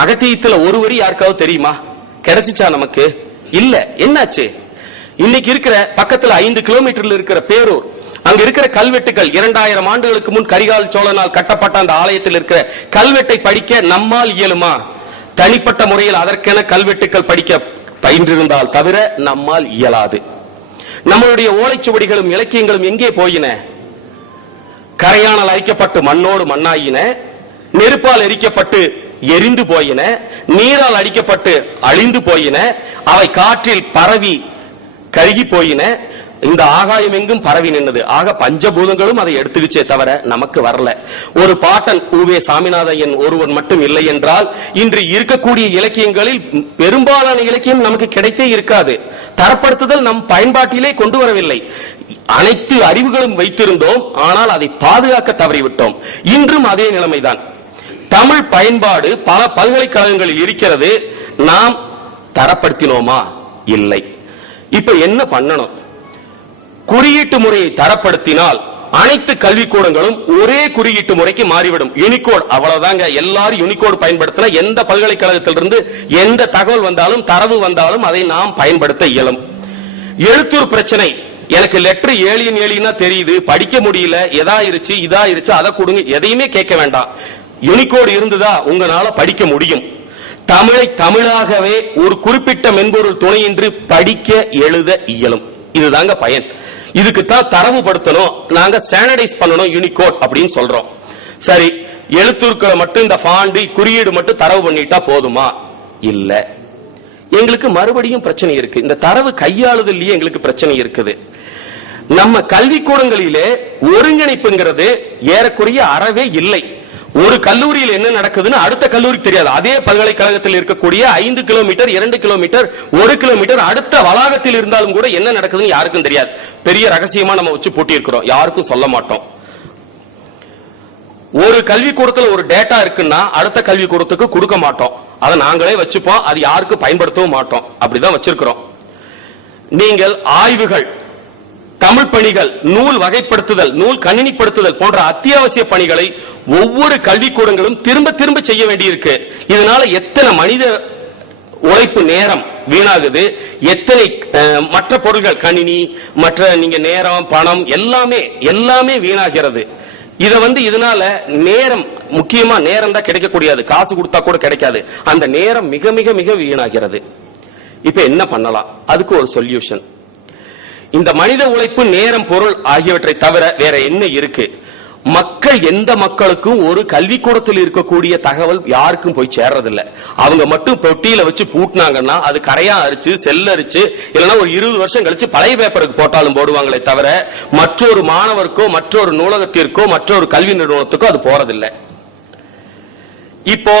அகத்தியத்துல ஒரு வரி யாருக்காவது தெரியுமா? கிடைச்சிச்சா நமக்கு? இல்ல. என்னாச்சு? இன்னைக்கு இருக்கிற பக்கத்துல 5 கிலோமீட்டர்ல இருக்கிற பேரூர், அங்க இருக்கிற கல்வெட்டுகள் 2000 ஆண்டுகளுக்கு முன் கரிகால் சோழனால் கட்டப்பட்ட அந்த ஆலயத்தில் இருக்கிற கல்வெட்டை படிக்க நம்மால் இயலுமா? தனிப்பட்ட முறையில் அதற்கென கல்வெட்டுகள் படிக்க பயின்றிருந்தால் தவிர நம்மால் இயலாது. நம்மளுடைய ஓலைச்சுவடிகளும் இலக்கியங்களும் எங்கே போயின? கரையானால் அரிக்கப்பட்டு மண்ணோடு மண்ணாயின, நெருப்பால் எரிக்கப்பட்டு எரிந்து போயின, நீரால் அடிக்கப்பட்டு அழிந்து போயின, அவை காற்றில் பரவி கருகி போயின, இந்த ஆகாயம் எங்கும் பரவி நின்றது. ஆக பஞ்சபூதங்களும் அதை எடுத்துக்கிச்சே தவிர நமக்கு வரல. ஒரு பாட்டன் உவே சாமிநாதையன் ஒருவர் மட்டும் இல்லை என்றால் இன்று இருக்கக்கூடிய இலக்கியங்களில் பெரும்பாலான இலக்கியம் நமக்கு கிடைத்தே இருக்காது. தரப்படுத்துதல் நம் பயன்பாட்டிலே கொண்டு வரவில்லை. அனைத்து அறிவுகளும் வைத்திருந்தோம், ஆனால் அதை பாதுகாக்க தவறிவிட்டோம். இன்றும் அதே நிலைமைதான். தமிழ் பயன்பாடு பல பல்கலைக்கழகங்களில் இருக்கிறது. நாம் தரப்படுத்தினோமா? இல்லை. இப்ப என்ன பண்ணணும்? குறியீட்டு முறையை தரப்படுத்தினால் அனைத்து கல்விக்கூடங்களும் ஒரே குறியீட்டு முறைக்கு மாறிவிடும். யூனிகோட், அவ்வளவுதாங்க. எல்லாரும் யூனிகோட் பயன்படுத்தின எந்த பல்கலைக்கழகத்திலிருந்து எந்த தகவல் வந்தாலும் தரவு வந்தாலும் அதை நாம் பயன்படுத்த இயலும். எழுத்தூர் பிரச்சனை, எனக்கு லெட்டர் ஏலியனா தெரியுது, படிக்க முடியல, எதாயிருச்சு இதாயிருச்சு, அதை கொடுங்க, எதையுமே கேட்க வேண்டாம். யூனிகோட் இருந்ததா உங்களால படிக்க முடியும். தமிழை தமிழாகவே ஒரு குறிப்பிட்ட மென்பொருள் துணையின்றி படிக்க எழுத இயலும். இதுதாங்க பயன். இதுக்குத்தான் தரவுபடுத்தணும், நாங்க ஸ்டாண்டர்டைஸ் பண்ணணும் யூனிகோட் அப்படின்னு சொல்றோம். சரி, எழுத்துக்களை மட்டும் இந்த ஃபாண்ட் குறியீடு மட்டும் தரவு பண்ணிட்டா போதுமா? இல்ல. எங்களுக்கு மறுபடியும் பிரச்சனை இருக்கு. இந்த தரவு கையாளுதல்லையே எங்களுக்கு பிரச்சனை இருக்குது. நம்ம கல்விக்கூடங்களிலே ஒருங்கிணைப்புங்கிறது ஏறக்குறைய அறவே இல்லை. ஒரு கல்லூரியில் என்ன நடக்குதுன்னு அடுத்த கல்லூரிக்கு தெரியாது. அதே பல்கலைக்கழகத்தில் இருக்கக்கூடிய 5 கிலோமீட்டர் 2 கிலோமீட்டர் 1 கிலோமீட்டர் அடுத்த வளாகத்தில் இருந்தாலும் கூட என்ன நடக்குதுன்னு யாருக்கும் தெரியாது. பெரிய ரகசியமா நம்ம வச்சு பூட்டி இருக்கிறோம், யாருக்கும் சொல்ல மாட்டோம். ஒரு கல்விக்கூடத்தில் ஒரு டேட்டா இருக்குன்னா அடுத்த கல்விக்கூடத்துக்கு கொடுக்க மாட்டோம். அதை நாங்களே வச்சுப்போம், அது யாருக்கும் பயன்படுத்தவும் மாட்டோம். அப்படிதான் வச்சிருக்கிறோம். நீங்கள் ஆய்வுகள், தமிழ் பணிகள், நூல் வகைப்படுத்துதல், நூல் கணினிப்படுத்துதல் போன்ற அத்தியாவசிய பணிகளை ஒவ்வொரு கல்விக்கூடங்களும் திரும்ப திரும்ப செய்ய வேண்டியிருக்கு. இதனால எத்தனை மனித உழைப்பு நேரம் வீணாகுது, எத்தனை மற்ற பொருட்கள், கணினி, மற்ற நீங்க நேரம், பணம் எல்லாமே வீணாகிறது. இதனால நேரம், முக்கியமா நேரம் தான் கிடைக்கக்கூடியது, காசு கொடுத்தா கூட கிடைக்காது. அந்த நேரம் மிக மிக மிக வீணாகிறது. இப்ப என்ன பண்ணலாம்? அதுக்கு ஒரு சொல்யூஷன். இந்த மனித உழைப்பு, நேரம், பொருள் ஆகியவற்றை தவிர வேற என்ன இருக்கு? மக்கள், எந்த மக்களுக்கும் ஒரு கல்விக்கூடத்தில் இருக்கக்கூடிய தகவல் யாருக்கும் போய் சேர்றதில்லை. அவங்க மட்டும் பொட்டியில வச்சு பூட்டினாங்கன்னா அது கரையா அரிச்சு செல்லரிச்சு இல்லைன்னா ஒரு 20 வருஷம் கழிச்சு பழைய பேப்பருக்கு போட்டாலும் போடுவாங்களே தவிர மற்றொரு மாணவருக்கோ மற்றொரு நூலகத்திற்கோ மற்றொரு கல்வி நிறுவனத்துக்கோ அது போறதில்லை. இப்போ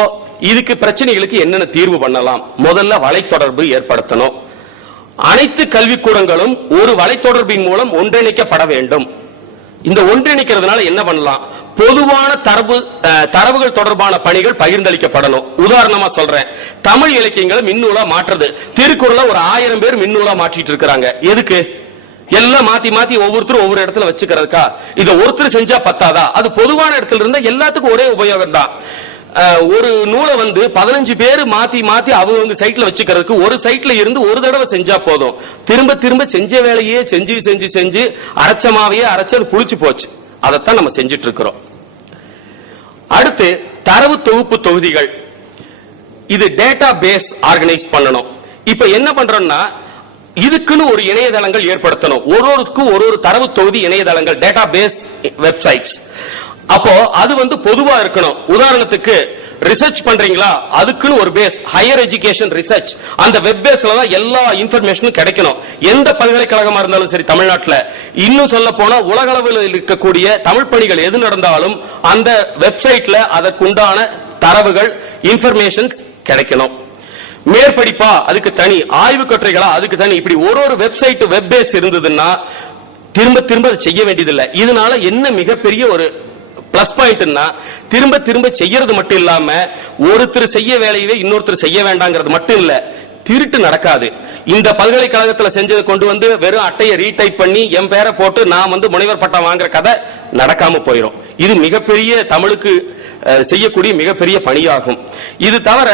இதுக்கு பிரச்சனைகளுக்கு என்னென்ன தீர்வு பண்ணலாம்? முதல்ல வலைத்தொடர்பு ஏற்படுத்தணும். அனைத்து கல்விக்கூடங்களும் ஒரு வலைத்தொடர்பின் மூலம் ஒன்றிணைக்கப்பட வேண்டும். இந்த ஒன்றிணைக்கிறதுனால என்ன பண்ணலாம்? பொதுவான தரவுகள் தொடர்பான பணிகள் பகிர்ந்தளிக்கப்படணும். உதாரணமா சொல்றேன், தமிழ் இலக்கியங்களை மின்னூலா மாற்றுறது. திருக்குறளை ஒரு 1000 பேர் மின்னூலா மாற்றிட்டு இருக்காங்க. எதுக்கு? எல்லாம் மாத்தி மாத்தி ஒவ்வொருத்தரும் ஒவ்வொரு இடத்துல வச்சுக்கிறதுக்கா? இதை ஒருத்தர் செஞ்சா பத்தாதா? அது பொதுவான இடத்துல இருந்தா எல்லாத்துக்கும் ஒரே உபயோகம் தான். ஒரு நூலை 15 பேர் மாத்தி மாத்தி அவங்க சைட்ல வச்சுக்கிறதுக்கு ஒரு சைட்ல இருந்து ஒரு தடவை செஞ்சா போதும். திரும்ப திரும்ப செஞ்ச வேலையே செஞ்சு செஞ்சு செஞ்சு அரைச்சமாவே அரைச்சது புளிச்சு போச்சு. அதைத்தான் நம்ம செஞ்சிட்டு இருக்கிறோம். அடுத்து தரவு தொகுப்பு தொகுதிகள். இது டேட்டா பேஸ் ஆர்கனைஸ் பண்ணணும். இப்ப என்ன பண்றோம்னா, இதுக்குன்னு ஒரு இணையதளங்கள் ஏற்படுத்தணும். ஒருவருக்கும் ஒரு தரவு தொகுதி இணையதளங்கள், டேட்டா பேஸ் வெப்சைட்ஸ். அப்போ அது பொதுவா இருக்கணும். உதாரணத்துக்கு ரிசர்ச் பண்றீங்களா, அதுக்குன்னு ஒரு பேஸ், ஹையர் எஜுகேஷன் ரிசர்ச், அந்த வெப் பேஸ்ல தான் எல்லா இன்ஃபர்மேஷனும் கிடைக்கணும். எந்த பல்கலைக்கழகமா இருந்தாலும் சரி தமிழ்நாட்டில், இன்னும் சொல்ல போனா உலக அளவில் இருக்கக்கூடிய தமிழ் பணிகள் எது நடந்தாலும் அந்த வெப்சைட்ல அதற்குண்டான தரவுகள், இன்ஃபர்மேஷன்ஸ் கிடைக்கணும். மேற்படிப்பா அதுக்கு தனி, ஆய்வு கட்டுரைகளா அதுக்கு தனி, இப்படி ஒரு வெப்சைட் வெப் பேஸ் இருந்ததுன்னா திரும்ப திரும்ப செய்ய வேண்டியதில்லை. இதனால என்ன மிகப்பெரிய ஒரு பிளஸ் பாயிண்ட்னா, திரும்ப திரும்ப செய்யறது மட்டும் இல்லாம ஒருத்தர் செய்ய வேலையவே இன்னொருத்தர் செய்ய வேண்டாங்கிறது மட்டும் இல்ல, திருட்டு நடக்காது. இந்த பல்கலைக்கழகத்தில் செஞ்சதை கொண்டு வெறும் அட்டையை ரீடைப் பண்ணி என் பேரை போட்டு நான் முனைவர் பட்டம் வாங்குற கதை நடக்காம போயிடும். இது மிகப்பெரிய தமிழுக்கு செய்யக்கூடிய மிகப்பெரிய பணியாகும். இது தவிர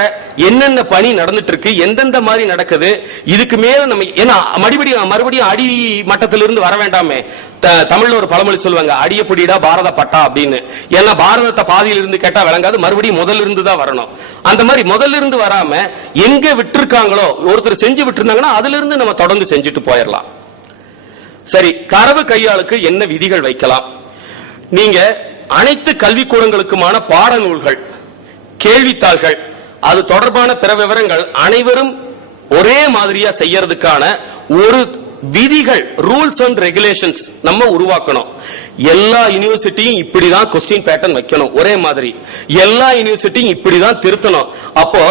என்னென்ன பணி நடந்துட்டு இருக்கு, எந்தெந்த மாதிரி நடக்குது, இதுக்கு மேல நம்ம ஏன்னா மறுபடியும் அடி மட்டத்திலிருந்து வர வேண்டாமே. தமிழ்ல ஒரு பழமொழி சொல்லுவாங்க, அடிய புடிடா பாரத பட்டா அப்படின்னு. ஏன்னா பாரதத்தை பாதியில இருந்து கேட்டா விளங்காது, மறுபடியும் முதல்ல இருந்து தான் வரணும். அந்த மாதிரி முதல்ல இருந்து வராம எங்க விட்டுருக்காங்களோ, ஒருத்தர் செஞ்சு விட்டுருந்தாங்கன்னா அதுல இருந்து நம்ம தொடர்ந்து செஞ்சுட்டு போயிடலாம். சரி, தரவு கையாளுக்கு என்ன விதிகள் வைக்கலாம்? நீங்க அனைத்து கல்விக்கூடங்களுக்குமான பாடநூல்கள், கேள்வித்தாள்கள், அது தொடர்பான பிற விவரங்கள் அனைவரும் ஒரே மாதிரியா செய்யறதுக்கான ஒரு விதிகள், ரூல்ஸ் அண்ட் ரெகுலேஷன்ஸ் நம்ம உருவாக்கணும். எல்லா யூனிவர்சிட்டியும் இப்படிதான் கொஸ்டின் பேட்டர்ன் வைக்கணும், ஒரே மாதிரி. எல்லா யூனிவர்சிட்டியும் இப்படிதான் திருத்தணும். அப்போ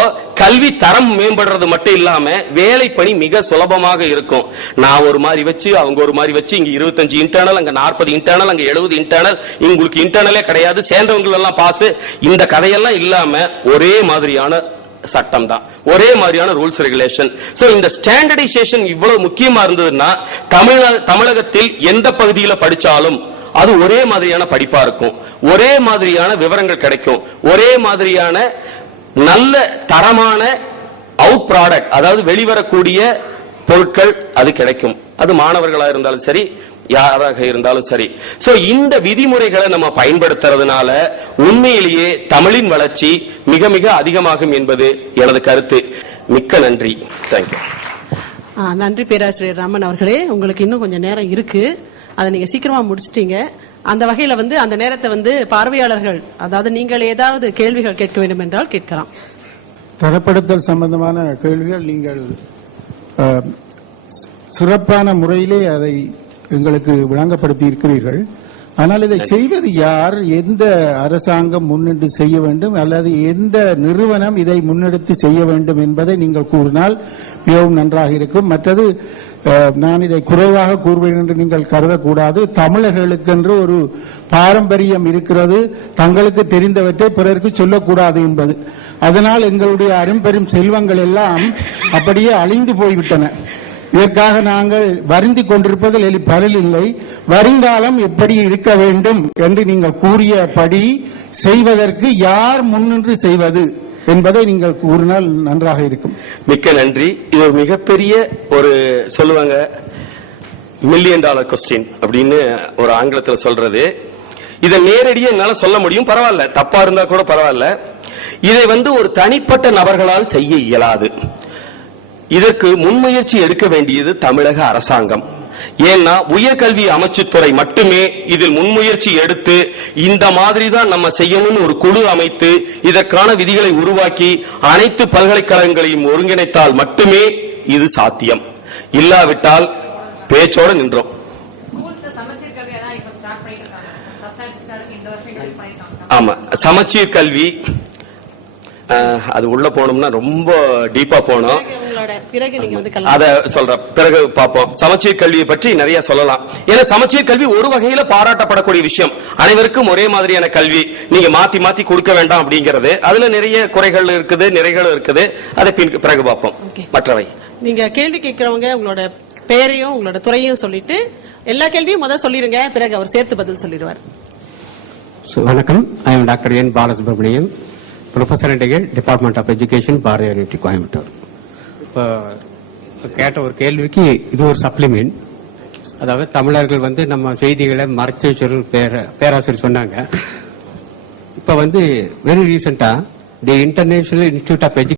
கல்வி தரம் மேம்படுறது மட்டும் இல்லாம வேலை பணி மிக சுலபமாக இருக்கும். நான் ஒரு மாதிரி வச்சு, அவங்க ஒரு மாதிரி வச்சு, இங்க 25 இன்டர்னல், அங்க 40 இன்டர்னல், அங்க 70 இன்டர்னல், உங்களுக்கு இன்டர்னலே கிடையாது, சேர்ந்தவங்க எல்லாம் பாஸ், இந்த கதையெல்லாம் இல்லாம ஒரே மாதிரியான சட்டம் தான், ஒரே மாதிரியான ரூல்ஸ் ரெகுலேஷன். சோ இந்த ஸ்டாண்டர்டைசேஷன் இவ்வளவு முக்கியமா இருந்ததுன்னா தமிழகத்தில் எந்த பகுதியில் படிச்சாலும் அது ஒரே மாதிரியான படிப்பா இருக்கும், ஒரே மாதிரியான விவரங்கள் கிடைக்கும், ஒரே மாதிரியான நல்ல தரமான அவுட் ப்ராடக்ட், அதாவது வெளிவரக்கூடிய பொருட்கள் அது கிடைக்கும். அது மாணவர்களா இருந்தாலும் சரி, யாராக இருந்தாலும் சரி. சோ இந்த விதிமுறைகளை நம்ம பயன்படுத்துறதுனால உண்மையிலேயே தமிழின் வளர்ச்சி மிக மிக அதிகமாகும் என்பது எனது கருத்து. மிக்க நன்றி. தேங்க்யூ. நன்றி பேராசிரியர் ராமன் அவர்களே. உங்களுக்கு இன்னும் கொஞ்சம் நேரம் இருக்கு, அதை நீங்க சீக்கிரமா முடிச்சிட்டீங்க. அந்த வகையில அந்த நேரத்தை பார்வையாளர்கள், அதாவது நீங்கள் ஏதாவது கேள்விகள் கேட்க வேண்டும் என்றால் கேட்கலாம். தரப்படுத்தல் சம்பந்தமான கேள்விகள் நீங்கள் சிறப்பான முறையிலே அதை எங்களுக்கு விளங்கப்படுத்தி இருக்கிறீர்கள். ஆனால் இதை செய்வது யார், எந்த அரசாங்கம் முன்னிட்டு செய்ய வேண்டும் அல்லது எந்த நிறுவனம் இதை முன்னெடுத்து செய்ய வேண்டும் என்பதை நீங்கள் கூறினால் மிகவும் நன்றாக இருக்கும். மற்றது, நான் இதை குறைவாக கூறுவேன் என்று நீங்கள் கருதக்கூடாது. தமிழர்களுக்கென்று ஒரு பாரம்பரியம் இருக்கிறது, தங்களுக்கு தெரிந்தவற்றை பிறருக்கு சொல்லக்கூடாது என்பது. அதனால் எங்களுடைய அரும்பெரும் செல்வங்கள் எல்லாம் அப்படியே அழிந்து போய்விட்டன. இதற்காக நாங்கள் வருந்திக் கொண்டிருப்பதில் பலன் இல்லை. வருங்காலம் எப்படி இருக்க வேண்டும் என்று நீங்கள் கூறியபடி செய்வதற்கு யார் முன்னின்று செய்வது என்பதை நீங்கள் கூறினால் நன்றாக இருக்கும். மிக்க நன்றி. இது ஒரு மிகப்பெரிய ஒரு சொல்லுவாங்க $1 million கொஸ்டின் அப்படின்னு ஒரு ஆங்கிலத்தில் சொல்றது. இதை நேரடியா என்னால சொல்ல முடியும், பரவாயில்ல, தப்பா இருந்தா கூட பரவாயில்ல. இதை ஒரு தனிப்பட்ட நபர்களால் செய்ய இயலாது. இதற்கு முன்முயற்சி எடுக்க வேண்டியது தமிழக அரசாங்கம். ஏன்னா உயர்கல்வி அமைச்சுத்துறை மட்டுமே இதில் முன்முயற்சி எடுத்து இந்த மாதிரி தான் நம்ம செய்யணும்னு ஒரு குழு அமைத்து இதற்கான விதிகளை உருவாக்கி அனைத்து பல்கலைக்கழகங்களையும் ஒருங்கிணைத்தால் மட்டுமே இது சாத்தியம். இல்லாவிட்டால் பேச்சோட நின்றோம். ஆமா, சமச்சீர் கல்வி அது உள்ள போனோம்னா ரொம்ப டீப்பா போனோம். அத சொல்ற பிறகு பார்ப்போம். சமச்சீர் கல்வியை பற்றி நிறைய சொல்லலாம். ஏன்னா சமச்சீர் கல்வி ஒரு வகையில பாராட்டப்படக்கூடிய விஷயம். அனைவருக்கும் ஒரே மாதிரியான கல்வி நீங்க மாத்தி மாத்தி கொடுக்க வேண்டாம் அப்படிங்கிறது. அதுல நிறைய குறைகள் இருக்குது, நிறைகளும் இருக்குது. அதை பிறகு பார்ப்போம். மற்றவை நீங்க கேள்வி கேட்கிறவங்க உங்களோட பெயரையும் உங்களோட துறையும் சொல்லிட்டு எல்லா கேள்வியும் முதல் சொல்லிருங்க, பிறகு அவர் சேர்த்து பதில் சொல்லிடுவார். வணக்கம், I am doctor N Balasubramaniam, professor integral department of education, Bharatiya university, Coimbatore. இப்போ கேட்ட ஒரு கேள்விக்கு இது ஒரு சப்ளிமெண்ட். அதாவது தமிழர்கள் நம்ம செய்திகளை மறைச்சு வச்சு பேராசிரியர் சொன்னாங்க. இப்ப வெரி ரீசெண்டா the international institute of education